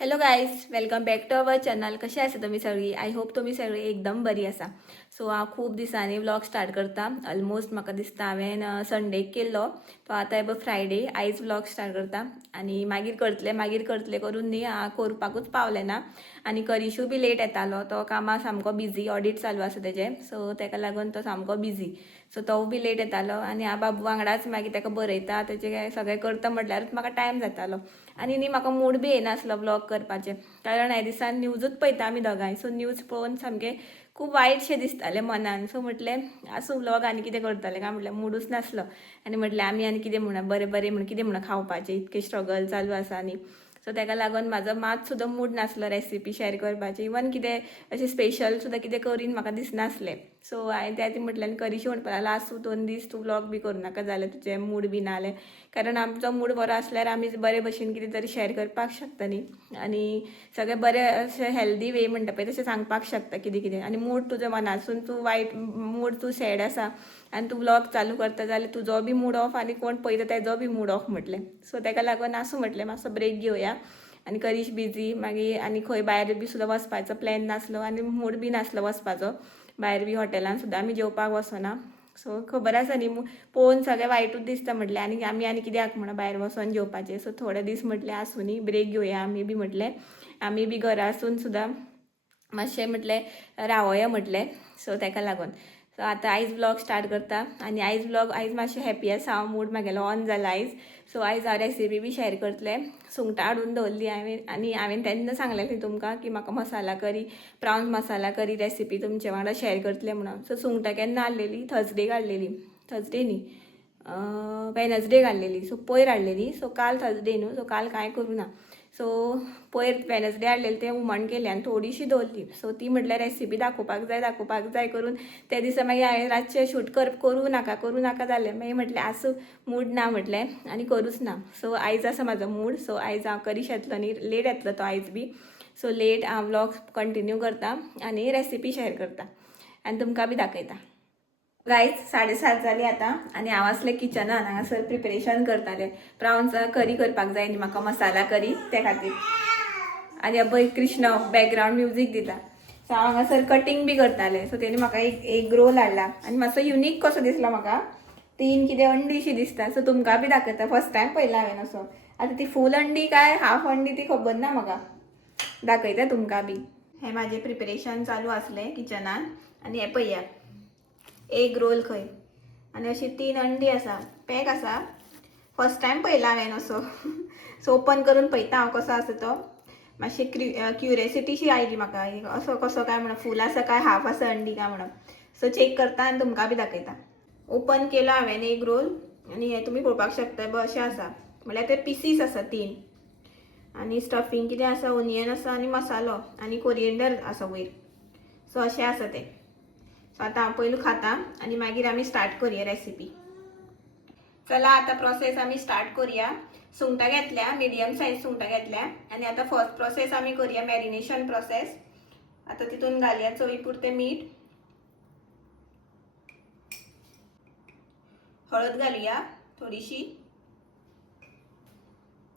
Hello guys, welcome back to our channel. कशे आसा तुमी सगळी? आय होप तुमी सगळी एकदम बरी आसा. सो हांव खूब दिसांनी व्लॉग स्टार्ट करता. ऑलमोस्ट म्हाका दिसता हांवें संडेक केल्लो तो आतां एबो फ्रायडे. आयज व्लॉग स्टार्ट करता आनी मागीर करतले करून न्ही करपाकूच पावलें ना. आनी करिशू बी लेट येतालो. तो कामां सामको बिजी, ऑडिट चालू आसा तेजें, सो ताका लागून तो सामको बिजी. सो तो बी लेट येतालो आनी हांव बाबू वांगडाच मागीर ताका बरयता, तेजें सगळें करता म्हटल्यारूच म्हाका टायम जातालो. आनी न्ही म्हाका मूड बी येनासलो व्लॉग करपाचें, कारण ह्या दिसान न्यूजूच पळयता आमी दोगांय. सो न्यूज पळोवन सामकें खूब वायटशें दिसतालें मनान. सो म्हटलें आसूं व्लॉग आनी कितें करतलें काय म्हटलें, मूडूच नासलो. आनी म्हटलें आनी कितें म्हणून बरें बरें म्हणून कितें म्हणून खावपाचें, इतकें स्ट्रगल चालू आसा न्ही. सो ताका लागून म्हाजो मात सुद्दां मूड नासलो रेसिपी शेअर करपाची. इवन कितें अशें स्पेशल सुद्दां कितें करीन म्हाका दिसनासलें. सो हांवें त्या म्हटल्यार करिशी म्हणपा लागला, आसूं 2 दीस तूं व्लॉग बी करूं नाका जाल्यार तुजें मूड बी ना जालें. कारण आमचो मूड बरो आसल्यार आमी बरे भशेन कितें तरी शेअर करपाक शकता न्ही. आनी सगळें बरें अशें हेल्दी वे म्हणटा पळय तशें सांगपाक शकता कितें कितें. आनी मूड तुजो मनासून तूं वायट मूड तूं सॅड आसा आनी तूं व्लॉग चालू करता जाल्यार तुजो बी मूड ऑफ आनी कोण पळयता तेजो बी मूड ऑफ म्हटलें. सो ताका लागून आसूं म्हटलें मातसो ब्रेक घेवया. आनी करीश बिजी मागीर आनी खंय भायर बी सुद्दां वचपाचो प्लॅन नासलो आनी मूड बी नासलो वचपाचो भायर बी. हॉटेलान सुद्दां आमी जेवपाक वचना. सो खबर आसा न्ही, पळोवन सगळें वायटूच दिसता म्हटलें आनी आमी कित्याक म्हणून भायर वचोन जेवपाचें. सो थोडे दीस म्हटलें आसूं न्ही, ब्रेक घेवया आमी बी म्हटलें. आमी बी घरा आसून सुद्दां मातशें म्हटलें रावया म्हटलें. सो ताका लागून सो आतां आयज व्लॉग स्टार्ट करता. आनी आयज मातशें हॅप्पी आसा हांव, मूड म्हागेलो ऑन जाला आयज. सो आयज हांव रेसिपी बी शेअर करतलें. सुंगटां हाडून दवरली हांवें तेन्ना सांगलेलें तुमकां की म्हाका मसाला करी, प्रावन्स मसाला करी रेसिपी तुमचे वांगडा शेअर करतलें म्हणून. सो सुंगटां केन्ना हाडलेली? थर्सडे न्ही, वेनसडे हाडलेली. सो पयर हाडलेली. सो काल थर्सडे न्हू, सो काल कांय करूं ना. सो पयर वेनसडे हाडलेली तें हुमण केलें आनी थोडीशी दवरली. सो ती म्हटल्यार रेसिपी दाखोवपाक जाय करून त्या दिसा मागीर हांवें रातचें शूट करूं नाका जालें. मागीर म्हटलें आसूं, मूड ना म्हटलें आनी करूच ना. सो आयज आसा म्हाजो मूड. सो आयज हांव करीश येतलो न्ही, लेट येतलो तो आयज बी. सो लेट हांव व्लॉग कंटिन्यू करता आनी रेसिपी शेअर करता आनी तुमकां बी दाखयता. गायज 7:30 जाली आतां आनी हांव आसलें किचनान हांगासर प्रिपरेशन करतालें. प्रावन्स करी करपाक जाय न्ही म्हाका, मसाला करी, त्या खातीर. आनी पळय कृष्ण बॅकग्रावंड म्युजीक दिता. सो हांव हांगासर कटींग बी करतालें. सो तेणी म्हाका एक रोल हाडला आनी मातसो युनीक कसो दिसलो म्हाका. तीन कितें अंडीशी दिसता. सो तुमकां बी दाखयता. फर्स्ट टायम पळयला हांवें असो. आतां ती फूल अंडी काय हाफ अंडी ती खबर ना म्हाका. दाखयता तुमकां बी. हें म्हाजें प्रिपरेशन चालू आसलें किचनान आनी हें पळया, एक रोल खंय आनी अशी 3 अंडी आसा, पॅक आसा. फर्स्ट टायम पळयला हांवें असो. सो ओपन करून पळयता हांव कसो आसा तो. मातशी क्युरियोसिटीशी आयली म्हाका, असो कसो काय म्हणून, फूल आसा काय हाफ आसा अंडी काय म्हणून. सो चेक करता आनी तुमकां बी दाखयता. ओपन केलो हांवें एक रोल आनी हें तुमी पळोवपाक शकता अशें आसा. म्हळ्यार ते पीसीस आसा 3 आनी स्टफींग कितें आसा, ओनियन आसा आनी मसालो आनी कोरिएंडर आसा वयर. सो अशें आसा तें. सो आतां हांव पयलू खाता आनी मागीर आमी स्टार्ट करुया रेसिपी. चला आतां प्रोसेस आमी स्टार्ट करुया. सुंगटां घेतल्या, मिडियम सायज सुंगटां घेतल्या आनी आतां फर्स्ट प्रोसेस आमी करुया, मॅरिनेशन प्रोसेस. आतां तितून घालया चवी पुरतें मीठ, हळद घालुया थोडीशी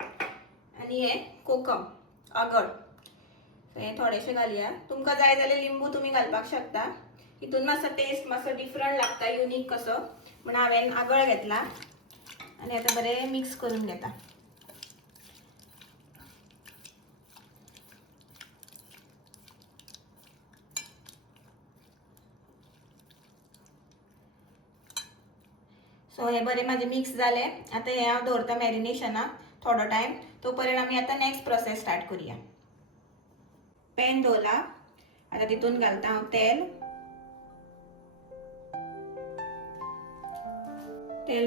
आनी हें कोकम, आगळ, हें थोडेशें घालुया. तुमकां जाय जाल्यार लिंबू तुमी घालपाक शकता. हितून मातसो टेस्ट मातसो डिफरंट लागता, युनीक कसो, म्हण हांवें आगळ घेतला आनी आतां बरें मिक्स करून घेता. सो हें बरें म्हाजें मिक्स जालें. आतां हें हांव दवरता मॅरिनेशनाक थोडो टायम. तो पर्यंत आमी आतां नेक्स्ट प्रोसेस स्टार्ट करुया. पॅन दवरला. आतां तितून घालता हांव तेल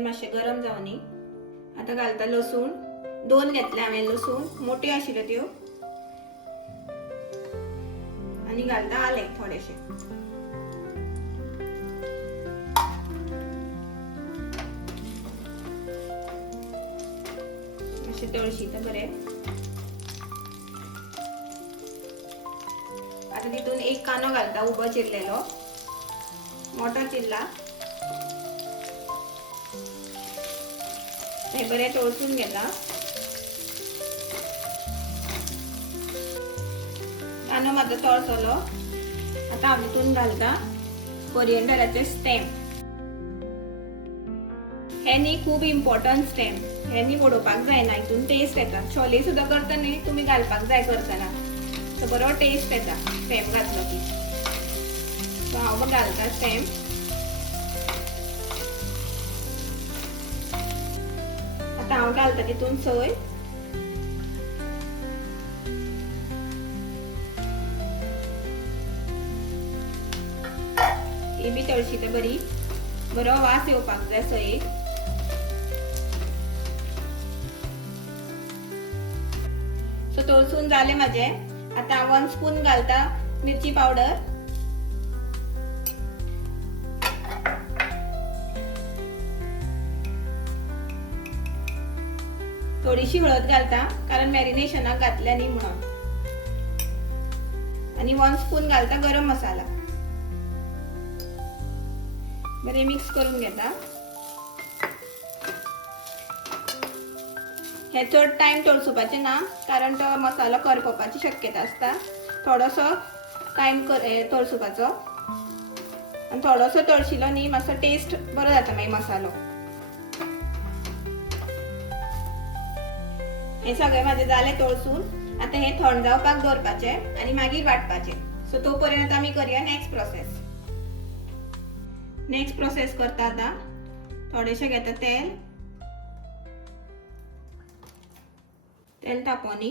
मातशें गरम जावं न्ही. आतां घालता लसूण. 2 घेतले हांवें लसूण, मोट्यो आशिल्ल्यो त्यो. आनी घालता आलें थोडेशें. मातशें तळशीता बरें. आतां तितून एक कांदो घालता, उबो चिरलेलो, मोठो चिरला. हे बरें तळसून घेता. कांदो माझो तळसलो. आता हांव तितून घालता कोरिएंडराचे स्टेम. हे न्ही खूब इम्पॉर्टंट स्टेम. हे न्ही उडोवपाक जायना, हितून टेस्ट येता. छोले सुद्दां करता न्ही तुमी घालपाक जाय करतना, तो बरो टेस्ट येता स्टेम घातलो की. सो हांव घालता स्टेम. आता हांव घालता तितून सोय. ही बी तळशीता बरी, बरो वास येवपाक जाय सयेक. सो तळसून जाले माझे. आता 1 स्पून घालता मिरची पावडर. थोडीशी हळद घालता कारण मॅरिनेशनाक घातल्या न्ही म्हणून. आणि 1 स्पून घालता गरम मसाला. बरे मिक्स करून घेता. हे चड टाइम तळसुपाचे ना कारण तो मसालो करपपाची शक्यता असता. थोडोसो टाइम तळसुपाचो आणि थोडोसो तळशिलो न्ही मातसो टेस्ट बरो जाता मागीर मसालो. हे सगळे माझे जाले तळसून. आता हे थंड जावपाक दवरपाचे आणि मागीर वाटपाचे. सो तोपर्यंत आमी करूया नेक्स्ट प्रोसेस. नेक्स्ट प्रोसेस करता. आता थोडेशे घेता तेल. तेल तापोवनी.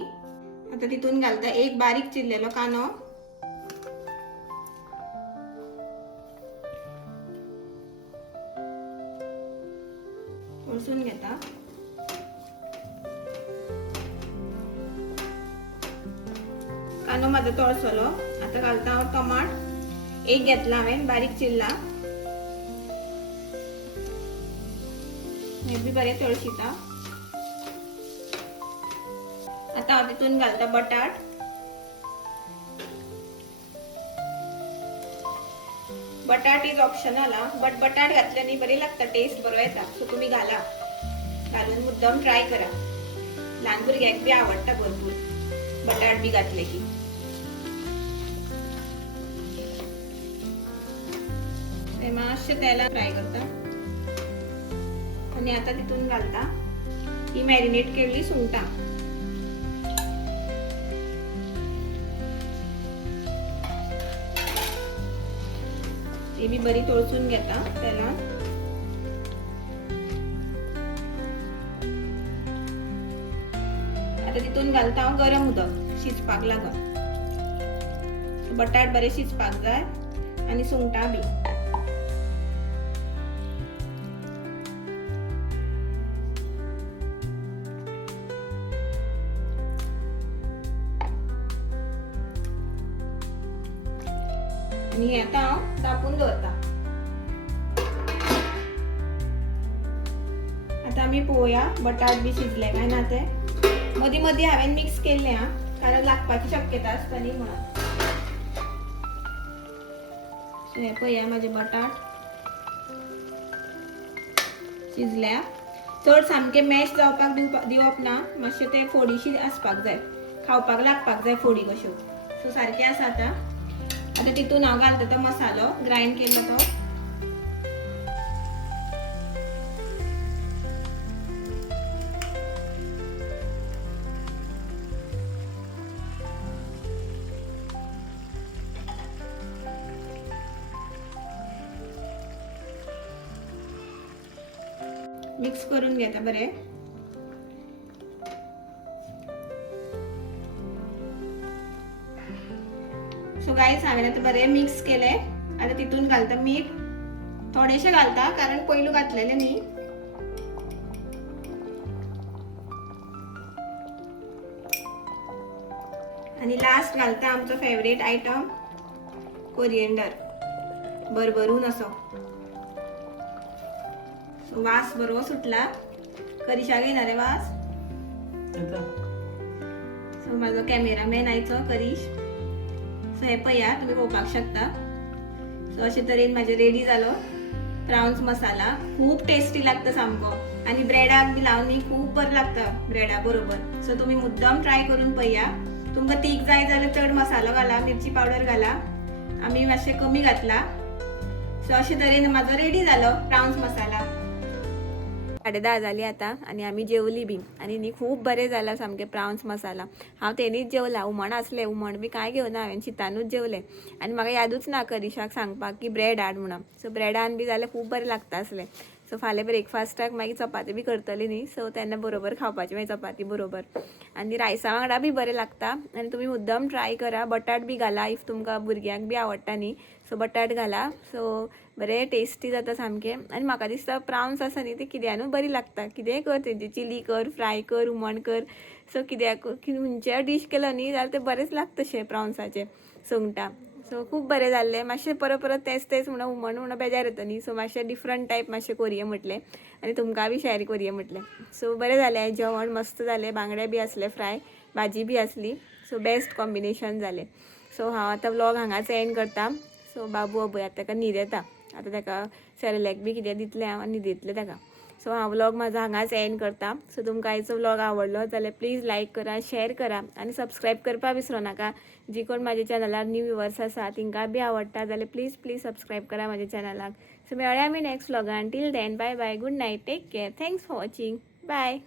आता तितून घालता एक बारीक चिरलेलो कांदो. तळसून घेता. कांदो माझो तळसलो. आता घालता हांव टमाट. एक घेतला हांवें बारीक चिरला. हे बी बरें तळशिता. आता हांव तितून घालता बटाट. बटाट इज ऑप्शनल बट बटाट घातल्याने बरी लागता, टेस्ट बरो येता. सो तुम्ही घाला. घालून मुद्दाम ट्राय करा. ल्हान भुरग्यांक बी आवडटा भरपूर बटाट बी घातले की. मातशे तेलात फ्राय करता. आणि आता तितून घालता ही मॅरिनेट केलेली सुंगटां. ती बी बरी तळसून घेता तेलात. आता तितून घालता हांव गरम उदक शिजपाक लागून. बटाट बरे शिजपाक जाय आणि सुंगटां बी. आणि हे आता हांव तापून दवरता. आता आमी पळोवया बटाट बी शिजले काय ना ते. मदीं मदीं हांवें मिक्स केल्ले कारण लागपाची शक्यता आसता न्ही म्हणून. हे पळया माझे बटाट शिजल्या. चड सामके मॅश जावपाक दिवप ना. मातशे ते फोडीशी आसपाक जाय, खावपाक लागपाक जाय फोडी कश्यो. सो सारके आसा आता. आता तितून हांव घालता तो मसालो ग्राइंड केलो तो. मिक्स करून घेता बरे. सो गाइस हांवें आता बरे मिक्स केले. आता तितून घालता मीठ. थोडेशे घालता कारण पयलू घातलेले न्ही. आणि लास्ट घालता आमचो फेवरेट आयटम कोरिएंडर. भरभरून असो. सो वास बरो सुटला. करिशाक येना रे वास. सो माझो कॅमेरामॅन आयचो करिश. सो हे पळया तुम्ही पळोवपाक शकता. सो अशे तरेन माझे रेडी जालो प्राउन्स मसाला. खूप टेस्टी लागता सामको. आणि ब्रेडाक बी लावनी खूप बरं लागता ब्रेडा बरोबर. सो तुम्ही मुद्दाम ट्राय करून पळया. तुमकां तीख जाय जाल्यार चड मसालो घाला, मिरची पावडर घाला. आम्ही मातशें कमी घातला. सो अशे तरेन माझो रेडी जालो प्रावन्स मसाला. 10:30 जाली आता आणि आम्ही जेवली बी आणि न्ही खूब बरें जाला सामकें प्रावन्स मसाला. हांव तेनीच जेवला, हुमण आसलें, हुमण बी कांय घेवना हांवें, शितानूच जेवलें. आनी म्हाका यादूच ना करिशाक सांगपाक की ब्रेड हाड म्हणून. सो ब्रेडान बी जाल्यार खूब बरें लागता आसलें. सो फाल्यां ब्रेकफास्टाक मागीर चपाती बी करतली न्ही, सो तेन्ना बरोबर खावपाची मागीर चपाती बरोबर. आनी रायसा वांगडा बी बरें लागता. आनी तुमी मुद्दम ट्राय करा, बटाट बी घाला इफ तुमकां भुरग्यांक बी आवडटा न्ही, सो बटाट घाला. सो बरें टेस्टी जाता सामकें. आनी म्हाका दिसता प्रावन्स आसा न्ही ती किद्यानूय बरी लागता. कितेंय कर, तेंची चिली कर, फ्राय कर, हुमण कर, सो कित्याक खंयचेय डीश केलो न्ही जाल्यार ते बरेंच लागता तशें प्रावन्साचें सुंगटां. सो खूब बरें जाल्लें. मातशें परत परत तेच म्हणून हुमण म्हणून बेजार येता न्ही, सो मातशें डिफरंट टायप मातशें कोरया म्हटलें आनी तुमकां बी शेअर कोरया म्हटलें. सो बरें जालें, जेवण मस्त जालें. बांगडे बी आसले फ्राय, भाजी बी आसली. सो बेस्ट कॉम्बिनेशन जालें. सो हांव आतां व्लॉग हांगाच एंड करता. सो बाबू अभय आतां ताका न्हीद येता, आतां ताका सेरेलॅक बी कितें दितलें हांव आनी न्हिदयतलें ताका. सो हांव व्लॉग म्हाजो हांगाच एंड करता. सो तुमकां आयचो व्लॉग आवडलो जाल्यार प्लीज लायक करा, शेअर करा आनी सबस्क्रायब करपा विसरो नाका. जी कोण म्हाज्या चॅनलार न्यू व्ह्युअर्स आसा तिंकां बी आवडटा जाल्यार प्लीज सबस्क्रायब करा म्हाज्या चॅनलाक. सो मेळ्या आमी नेक्स्ट व्लॉगान. Till then bye bye, good night, take care, thanks for watching, bye.